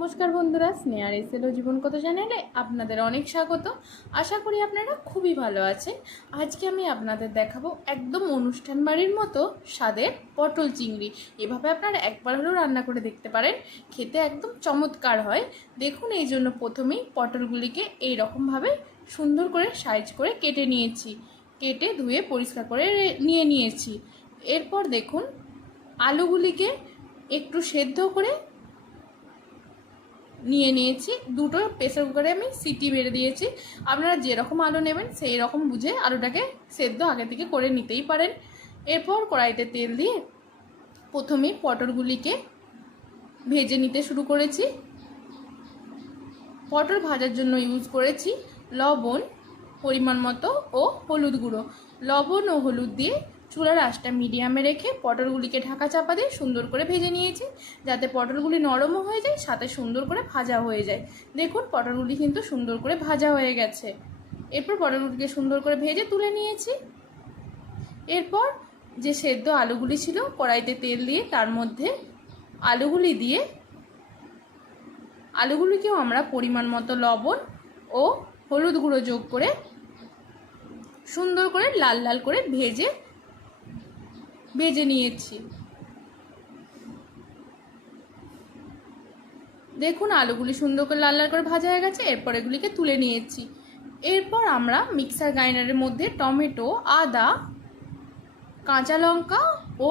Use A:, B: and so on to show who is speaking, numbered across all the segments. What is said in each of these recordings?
A: নমস্কার বন্ধুরা স্নেহার এসেলো জীবন কত চ্যানেলে আপনাদের অনেক স্বাগত। আশা করি আপনারা খুবই ভালো আছেন। আজকে আমি আপনাদের দেখাবো একদম অনুষ্ঠান বাড়ির মতো স্বাদের পটল চিংড়ি। এভাবে আপনারা একবার হলেও রান্না করে দেখতে পারেন। খেতে একদম চমৎকার হয়। দেখুন, এই জন্য প্রথমেই পটলগুলিকে এই রকমভাবে সুন্দর করে সাইজ করে কেটে নিয়েছি। কেটে ধুয়ে পরিষ্কার করে নিয়ে নিয়েছি। এরপর দেখুন, আলুগুলিকে একটু সেদ্ধ করে নিয়ে নিয়েছি। দুটো প্রেসার কুকারে আমি সিটি মেরে দিয়েছি। আপনারা যেরকম আলু নেবেন সেই রকম বুঝে আলুটাকে সেদ্ধ আগে থেকে করে নিতেই পারেন। এরপর কড়াইতে তেল দিয়ে প্রথমে পটলগুলিকে ভেজে নিতে শুরু করেছি। পটল ভাজার জন্য ইউজ করেছি লবণ, পরিমাণ মতো ও হলুদ গুঁড়ো। লবণ ও হলুদ দিয়ে চুলার আঁচটা মিডিয়ামে রেখে পটলগুলিকে ঢাকা চাপা দিয়ে সুন্দর করে ভেজে নিয়েছি। যাতে পটলগুলি নরমও হয়ে যায়, সাথে সুন্দর করে ভাজা হয়ে যায়। দেখুন, পটলগুলি কিন্তু সুন্দর করে ভাজা হয়ে গেছে। এরপর পটলগুলিকে সুন্দর করে ভেজে তুলে নিয়েছি। এরপর যে সেদ্ধ আলুগুলি ছিল, কড়াইতে তেল দিয়ে তার মধ্যে আলুগুলি দিয়ে আলুগুলিকেও আমরা পরিমাণ মতো লবণ ও হলুদ গুঁড়ো যোগ করে সুন্দর করে লাল লাল করে ভেজে ভেজে নিয়েছি। দেখুন, আলুগুলি সুন্দর করে লাল লাল করে ভাজা হয়ে গেছে, এরপর এগুলিকে তুলে নিয়েছি। এরপর আমরা মিক্সার গ্রাইন্ডারের মধ্যে টমেটো, আদা, কাঁচা লঙ্কা ও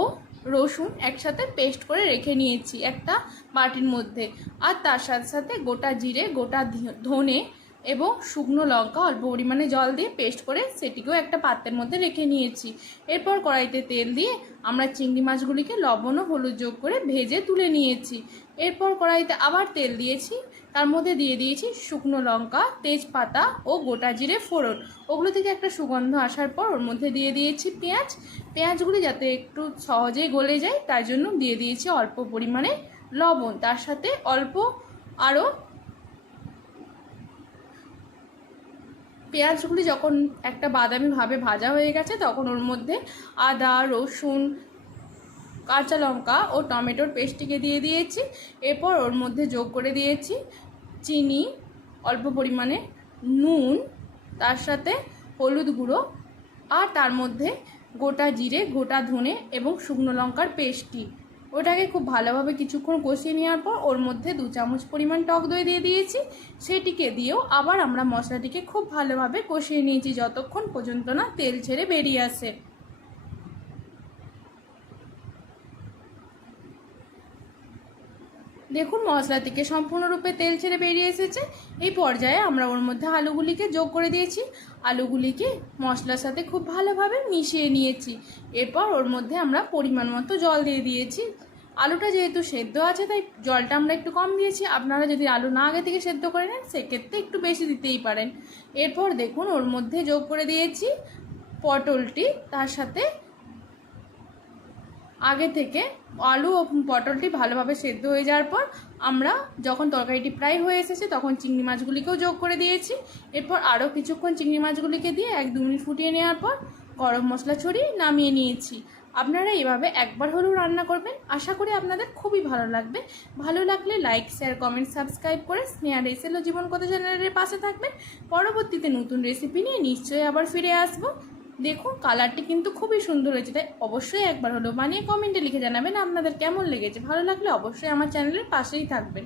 A: রসুন একসাথে পেস্ট করে রেখে নিয়েছি একটা বাটির মধ্যে। আর তার সাথে সাথে গোটা জিরে, গোটা ধনে এবং শুকনো লঙ্কা অল্প পরিমাণে জল দিয়ে পেস্ট করে সেটিকেও একটা পাত্রের মধ্যে রেখে নিয়েছি। এরপর কড়াইতে তেল দিয়ে আমরা চিংড়ি মাছগুলিকে লবণ ও হলুদ যোগ করে ভেজে তুলে নিয়েছি। এরপর কড়াইতে আবার তেল দিয়েছি। তার মধ্যে দিয়ে দিয়েছি শুকনো লঙ্কা, তেজপাতা ও গোটা জিরে ফোড়ন। ওগুলো থেকে একটা সুগন্ধ আসার পর ওর মধ্যে দিয়ে দিয়েছি পেঁয়াজ। পেঁয়াজগুলি যাতে একটু সহজেই গলে যায়, তার জন্য দিয়ে দিয়েছি অল্প পরিমাণে লবণ। তার সাথে অল্প আরও পেঁয়াজগুলি যখন একটা বাদামিভাবে ভাজা হয়ে গেছে, তখন ওর মধ্যে আদা, রসুন, কাঁচা লঙ্কা ও টমেটোর পেস্টটিকে দিয়ে দিয়েছি। এরপর ওর মধ্যে যোগ করে দিয়েছি চিনি, অল্প পরিমাণে নুন, তার সাথে হলুদ গুঁড়ো আর তার মধ্যে গোটা জিরে, গোটা ধনে এবং শুকনো লঙ্কার পেস্টটি। ওটাকে খুব ভালোভাবে কিছুক্ষণ কষিয়ে নেওয়ার পর ওর মধ্যে দু চামচ পরিমাণ টক দই দিয়ে দিয়েছি। সেটিকে দিয়েও আবার আমরা মশলাটিকে খুব ভালোভাবে কষিয়ে নিয়েছি যতক্ষণ পর্যন্ত না তেল ছেড়ে বেরিয়ে আসে। দেখুন, মশলা থেকে সম্পূর্ণরূপে তেল ছেড়ে বেরিয়ে এসেছে। এই পর্যায়ে আমরা ওর মধ্যে আলুগুলিকে যোগ করে দিয়েছি। আলুগুলিকে মশলার সাথে খুব ভালোভাবে মিশিয়ে নিয়েছি। এরপর ওর মধ্যে আমরা পরিমাণ মতো জল দিয়ে দিয়েছি। আলুটা যেহেতু সেদ্ধ আছে, তাই জলটা আমরা একটু কম দিয়েছি। আপনারা যদি আলু না আগে থেকে সেদ্ধ করে নেন, সেক্ষেত্রে একটু বেশি দিতেই পারেন। এরপর দেখুন, ওর মধ্যে যোগ করে দিয়েছি পটলটি। তার সাথে আগে থেকে আলু ও পটলটি ভালোভাবে সেদ্ধ হয়ে যাওয়ার পর আমরা যখন তরকারিটি প্রায় হয়ে এসেছে তখন চিংড়ি মাছগুলিকেও যোগ করে দিয়েছি। এরপর আরও কিছুক্ষণ চিংড়ি মাছগুলিকে দিয়ে এক দু মিনিট ফুটিয়ে নেওয়ার পর গরম মশলা ছড়িয়ে নামিয়ে নিয়েছি। আপনারা এভাবে একবার হলেও রান্না করবেন। আশা করি আপনাদের খুবই ভালো লাগবে। ভালো লাগলে লাইক, শেয়ার, কমেন্ট, সাবস্ক্রাইব করে স্নেহা রেসেল ও জীবন কত চ্যানেলের পাশে থাকবেন। পরবর্তীতে নতুন রেসিপি নিয়ে নিশ্চয়ই আবার ফিরে আসব। দেখুন কালারটি কিন্তু খুবই সুন্দর হয়েছে, তাই অবশ্যই একবার হলো বানিয়ে কমেন্টে লিখে জানাবেন আপনাদের কেমন লেগেছে। ভালো লাগলে অবশ্যই আমার চ্যানেলের পাশেই থাকবেন।